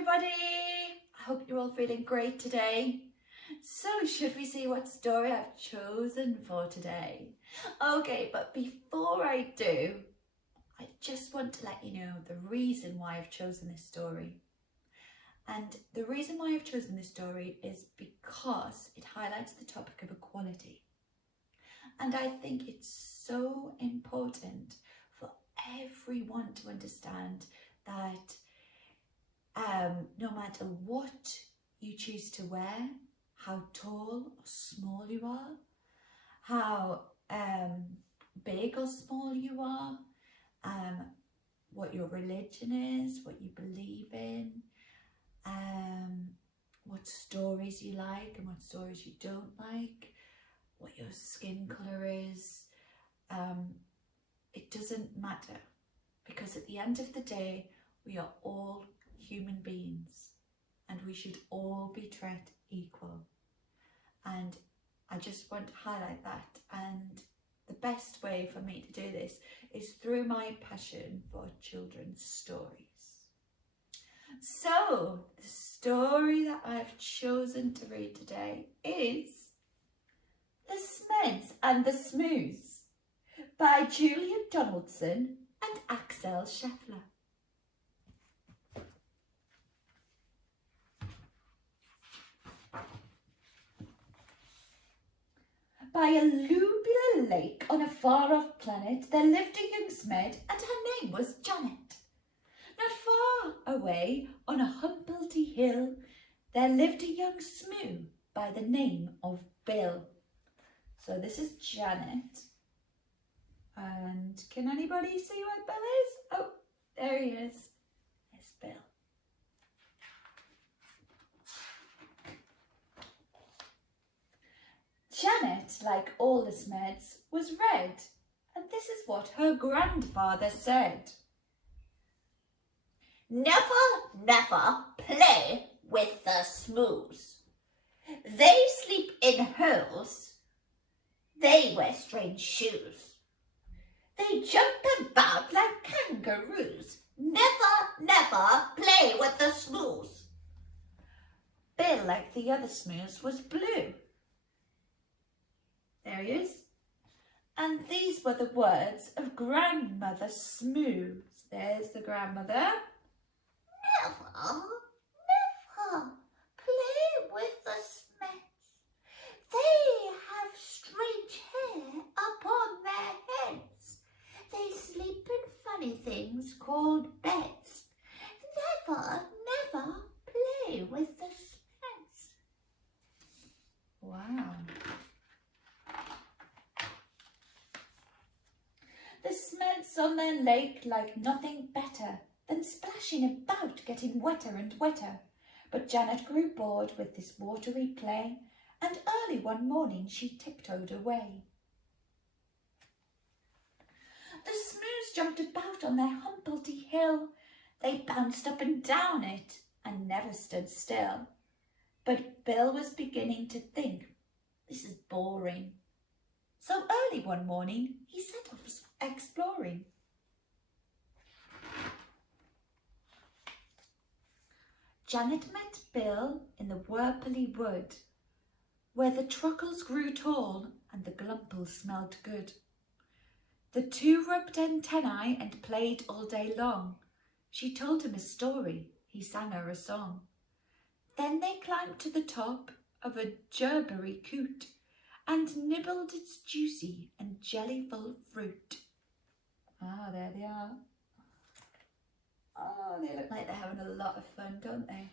everybody! I hope you're all feeling great today. So, should we see what story I've chosen for today? Okay, but before I do, I just want to let you know the reason why I've chosen this story. And the reason why I've chosen this story is because it highlights the topic of equality. And I think it's so important for everyone to understand that no matter what you choose to wear, how tall or small you are, how big or small you are, what your religion is, what you believe in, what stories you like and what stories you don't like, what your skin colour is, it doesn't matter, because at the end of the day we are all human beings and we should all be treated equal. And I just want to highlight that, and the best way for me to do this is through my passion for children's stories. So the story that I've chosen to read today is The Smeds and the Smoos by Julia Donaldson and Axel Scheffler. By a alluvial lake on a far-off planet, there lived a young Smed, and her name was Janet. Not far away, on a humblety hill, there lived a young Smoo by the name of Bill. So this is Janet. And can anybody see what Bill is? Oh, there he is. There's Bill. Janet, like all the Smeds, was red, and this is what her grandfather said. Never play with the Smoos. They sleep in holes. They wear strange shoes. They jump about like kangaroos. Never play with the Smoos. Bill, like the other Smoos, was blue. There he is. And these were the words of Grandmother Smoos. There's the grandmother. Never play with the Smeds. They have strange hair upon their heads. They sleep in funny things called beds. Never play with the Smeds. Wow. The Smeds on their lake liked nothing better than splashing about, getting wetter and wetter. But Janet grew bored with this watery play, and early one morning she tiptoed away. The Smoos jumped about on their humblety hill. They bounced up and down it and never stood still. But Bill was beginning to think, this is boring. So early one morning he set off exploring. Janet met Bill in the Wurpley Wood, where the truckles grew tall and the glumples smelled good. The two rubbed antennae and played all day long. She told him a story, he sang her a song. Then they climbed to the top of a gerberry coot and nibbled its juicy and jellyful fruit. Ah, there they are. Oh, they look like they're having a lot of fun, don't they?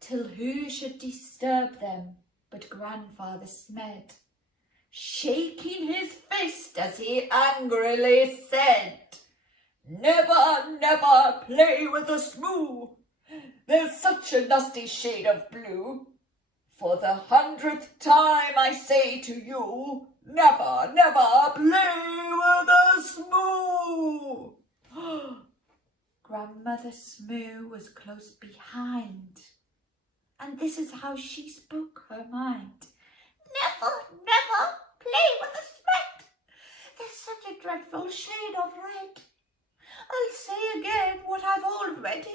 Till who should disturb them but Grandfather Smed, shaking his fist as he angrily said, Never play with a Smoo. There's such a nasty shade of blue. For the 100th time I say to you, never play with a Smoo. Grandmother Smoo was close behind, and this is how she spoke her mind. Never play with a Smed. There's such a dreadful shade of red. I'll say again what I've already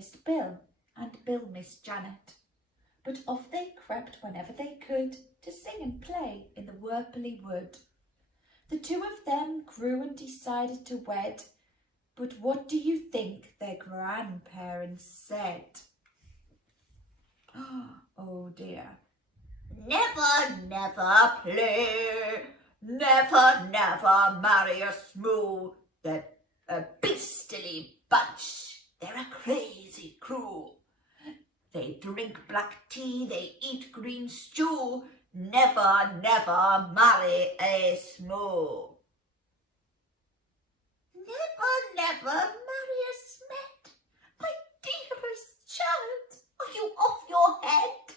missed Bill, and Bill missed Janet. But off they crept whenever they could to sing and play in the Wurpley Wood. The two of them grew and decided to wed, but what do you think their grandparents said? Oh dear. Never, never play. Never, never marry a Smoos. They're a beastly bunch. They're a crazy crew. They drink black tea, they eat green stew. Never, never marry a Smoos. Never, never marry a Smed. My dearest child, are you off your head?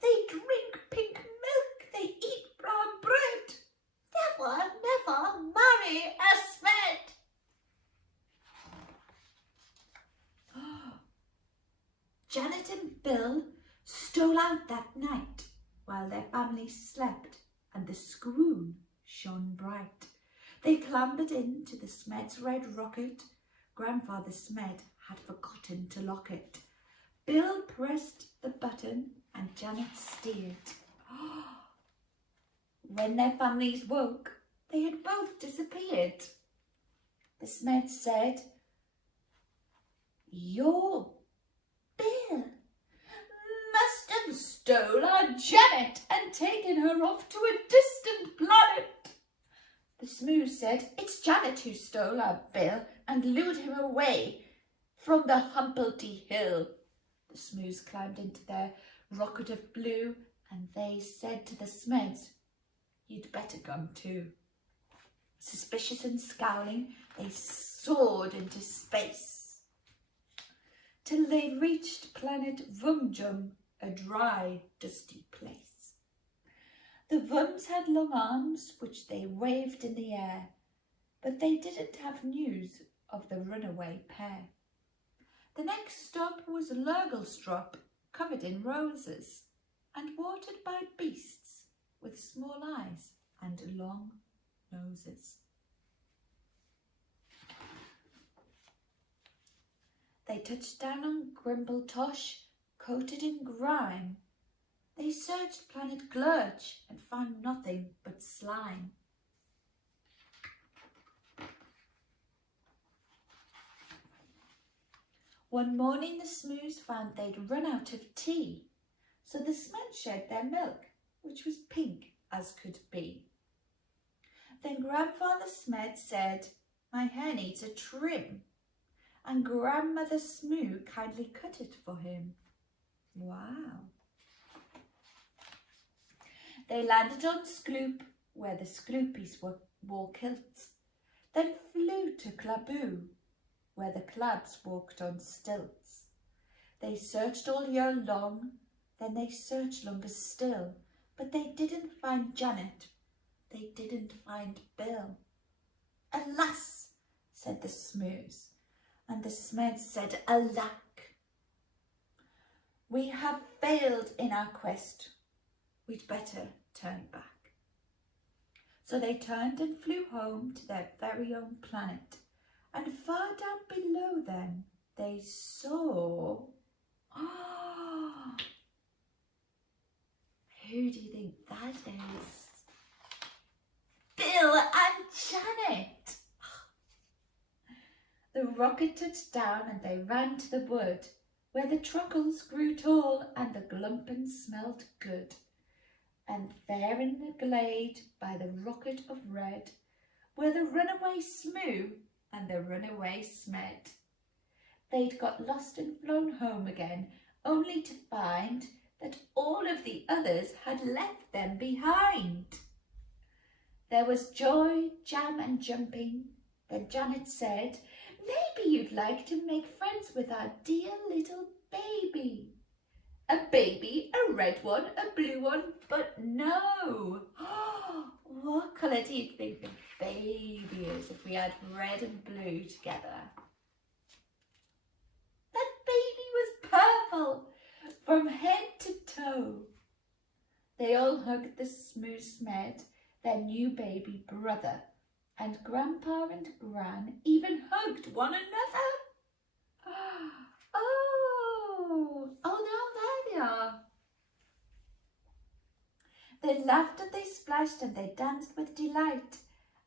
They drink pink milk, they eat brown bread. Never, never marry a Smed. Janet and Bill stole out that night while their families slept and the screw shone bright. They clambered into the Smed's red rocket. Grandfather Smed had forgotten to lock it. Bill pressed the button and Janet steered. When their families woke, they had both disappeared. The Smeds said, "Your Bill must have stole our Janet and taken her off to a distant planet." The Smoos said, "It's Janet who stole our Bill and lured him away from the Humplety Hill." The Smoos climbed into their rocket of blue and they said to the Smeds, "You'd better come too." Suspicious and scowling, they soared into space till they reached planet Vumjum, a dry, dusty place. The Vums had long arms which they waved in the air, but they didn't have news of the runaway pair. The next stop was Lurgelstrop, covered in roses and watered by beasts with small eyes and long noses. They touched down on Grimbletosh, coated in grime. They searched planet Glurch and found nothing but slime. One morning the Smoos found they'd run out of tea, so the Smeds shed their milk, which was pink as could be. Then Grandfather Smed said, "My hair needs a trim," and Grandmother Smoo kindly cut it for him. Wow. They landed on Skloop, where the Skloopies wore kilts, then flew to Klaboo, where the Clabs walked on stilts. They searched all year long, then they searched longer still, but they didn't find Janet, they didn't find Bill. "Alas," said the Smoos, and the Smeds said, "Alack, we have failed in our quest, we'd better turn back." So they turned and flew home to their very own planet, and far down below them they saw... Who do you think that is? Bill and Janet! The rocket touched down and they ran to the wood, where the truckles grew tall and the glumpins smelled good. And there in the glade by the rocket of red were the runaway Smoo and the runaway Smed. They'd got lost and flown home again, only to find that all of the others had left them behind. There was joy, jam and jumping. Then Janet said, "Maybe you'd like to make friends with our dear little baby." A baby, a red one, a blue one, but no. What colour do you think the baby is if we had red and blue together? That baby was purple from head to toe. They all hugged the Smoos Smed, their new baby brother, and Grandpa and Gran even hugged one another. laughed and they splashed and they danced with delight.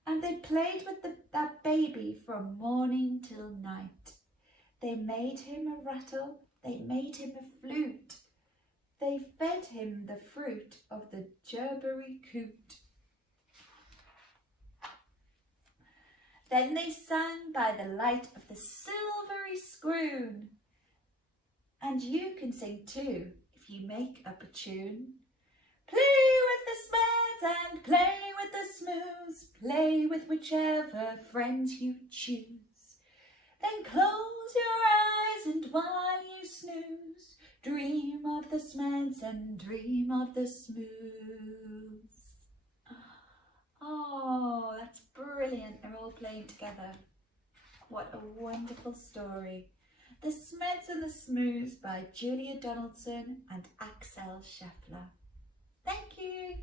And they played with that baby from morning till night. They made him a rattle, they made him a flute. They fed him the fruit of the gerberry coot. Then they sang by the light of the silvery scroon. And you can sing too, if you make up a tune. Play with the Smeds and play with the Smoos. Play with whichever friends you choose. Then close your eyes and while you snooze, dream of the Smeds and dream of the Smoos. Oh, that's brilliant. They're all playing together. What a wonderful story. The Smeds and the Smoos by Julia Donaldson and Axel Scheffler. Thank you.